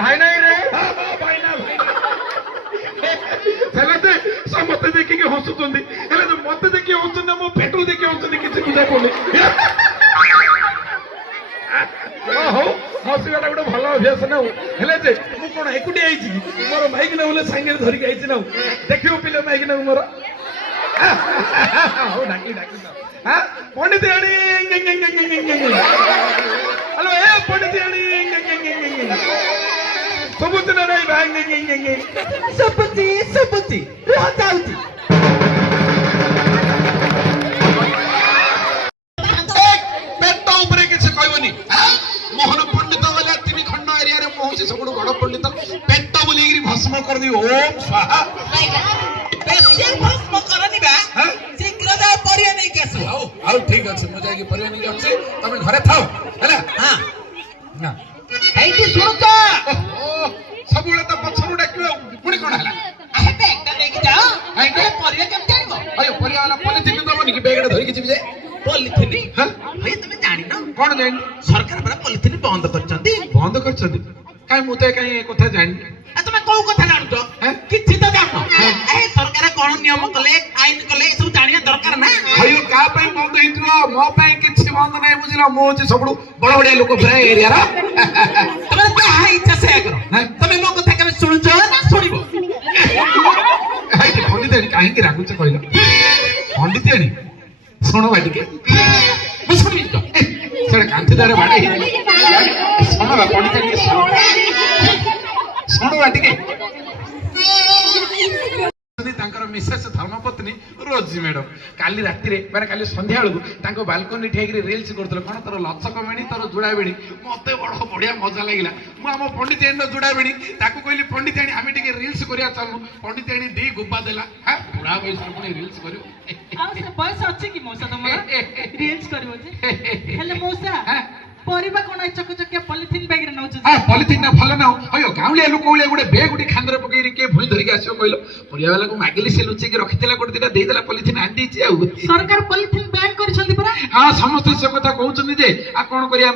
ଭାଇ ନାଇଁ ରେ ଭାଇନା ହେଲେ ସମସ୍ତେ ଦେଖିକି ହସୁଛନ୍ତି ହେଲେ ମତେ ଦେଖି ହସୁଛନ୍ତି ମୋ ପେଟକୁ ଦେଖି ହସୁଛନ୍ତି କିଛି ବୁଝା ପଡୁନି। ହଉ ହସିବାଟା ଗୋଟେ ଭଲ ଅଭ୍ୟାସ ନା ହେଲେ ଯେ ମୁଁ କଣ ଏକୁଟିଆ ହେଇଛି କି ମୋର ମାଇକିନା ବୋଲେ ସାଙ୍ଗରେ ଧରିକି ଆଇଛି ନା ଦେଖିବ ପିଲା ମାଇକିନା ମୋର ହଉ ଡାକି ଡାକି ପଣ୍ଡିତ ଆଣି ହ୍ୟାଲୋ ଏ ପଣ୍ଡିତ ଆଣି ସବୁଦିନ ନାଇଁ ଭାଇ ସୁବୁଚି ସୁବୁଚି ଯାଉଛି ପେଟ ଉପରେ କିଛି କହିବନି ମୋହନ ପଣ୍ଡିତ ବୋଲେ 3 ଖଣ୍ଡ ଏରିଆରେ ମୁଁ ହଉଛି ସବୁଠୁ ବଡ ପଣ୍ଡିତ ପେଟ ବୁଲେଇକିରି ଭସ୍ମ କରିଦେବି ଓମ୍ ସ୍ୱାହା ଭସ୍ମ କରନି ବା ଶୀଘ୍ର ଯାଅ ପରିବା ନେଇକି ଆସ। ଆଉ ଠିକ ଅଛି ମୁଁ ଯାଇକି ପରିବା ନେଇକି ଅଛି ତମେ ଘରେ ଥାଅ ହେଲା ଏଇଠି ଶୁଣୁଛ ସବୁବେଳେ ତ ପଛରୁ ଡାକିବ ପୁଣି କଣ ହେଲା ବ୍ୟାଗଟା ନେଇକି ଯାଅ ପରିବା କେମିତି ଆଣିବ ପରିବା ବାଲା ପଲିଥିନ ଦବନି କି ବ୍ୟାଗଟା ଧରିକି ଯିବି ଯେ ପଲିଥିନ ଭାଇ ତମେ ଜାଣିନ କଣ ଜାଣିନି ସରକାର ପରା ପଲିଥିନ ବନ୍ଦ କରିଛନ୍ତି। ବନ୍ଦ କରିଛନ୍ତି କାଇଁ ମୁଁ ତ କାଇଁ ଏ କଥା ଜାଣିନି ତମେ କୋଉ କଥା ଜାଣୁଛ କିଛି ତ ଜାଣ ସରକାର କଣ ନିୟମ କଲେ ଆଇନ କଲେ ଏସବୁ ଜାଣିବା ଦରକାର ନା। ଭାଇ କାହା ପାଇଁ ବନ୍ଦ ହେଇଥିବ ମୋ ପାଇଁ କିଛି ବନ୍ଦ ନାହିଁ ବୁଝିଲ ମୁଁ ହଉଛି ସବୁଠୁ ବଡ ବଡିଆ ଲୋକ ପୁରା ଏରିଆର ତମେ ଯାହା ଇଚ୍ଛା ସେୟା କର ତମେ ମୋ କଥା କେବେ ଶୁଣୁଛ ନା ଶୁଣିବ ପଣ୍ଡିତ କାହିଁକି ରାଗୁଛ କହିଲ ପଣ୍ଡିତ ଶୁଣ ବା ଟିକେ ମୁଁ ଶୁଣିବି ତ ସେଟା କାନ୍ଥି ଦ୍ୱାରା ବାଡେଇ ଶୁଣ ବା ପଣ୍ଡିତ ଶୁଣ ବା ଟିକେ ତାଙ୍କର ମିସେସ୍ ଧର୍ମପତ୍ନୀ ରୋଜି ମ୍ୟାଡମ କାଲି ରାତିରେ ମାନେ କାଲି ସନ୍ଧ୍ୟା ବେଳକୁ ତାଙ୍କ ବାଲକୋନି ଠିଆଇକି ରିଲ୍ସ କରୁଥିଲେ କଣ ତୋର ଲଚକ ବେଣୀ ତୋର ଯୋଡା ବେଣୀ ମତେ ବଡ ବଢିଆ ମଜା ଲାଗିଲା ମୁଁ ଆମ ପଣ୍ଡିତ ଯୋଡା ବେଣୀ ତାକୁ କହିଲି ପଣ୍ଡିତ ଆମେ ଟିକେ ରିଲ୍ସ କରିବା ଚାଲୁ ପଣ୍ଡିତ ଦି ଗୁପା ଦେଲା ବୁଢା ବୟସରେ ପୁଣି ରିଲ୍ସ କରିବ ବୟସ ଅଛି କି ମଉସା ତମର ରିଲ୍ସ କରିବ ଯେ ହେଲେ ମଉସା ପରିବା କଣ ଚକଚକିଆ ପଲିଥିନ ବ୍ୟାଗ ରେ ନଉଛ ପଲିଥିନ ଭଲ ନା ହଉ ଗାଉଁଳିଆ ଲୋକ ଭଳିଆ ଗୋଟେ ବେଗ ଗୋଟେ ଖାନ୍ଦରେ ପକେଇକି କିଏ ଭୁଇଁ ଧରିକି ଆସିବ କହିଲ ପରିବା ବାଲାକୁ ମାଗିଲି ସେ ଲୁଚେଇକି ରଖିଥିଲା ଗୋଟେ ଦିଟା ଦେଇଦେଲା ପଲିଥିନ ଆଣି ଦେଇଛି ଆଉ ସରକାର ପଲିଥିନ ବ୍ୟାନ୍ କରିଛନ୍ତି ପରା ହଁ ସମସ୍ତେ ସେ କଥା କହୁଛନ୍ତି ଯେ ଆଉ କଣ କରିବା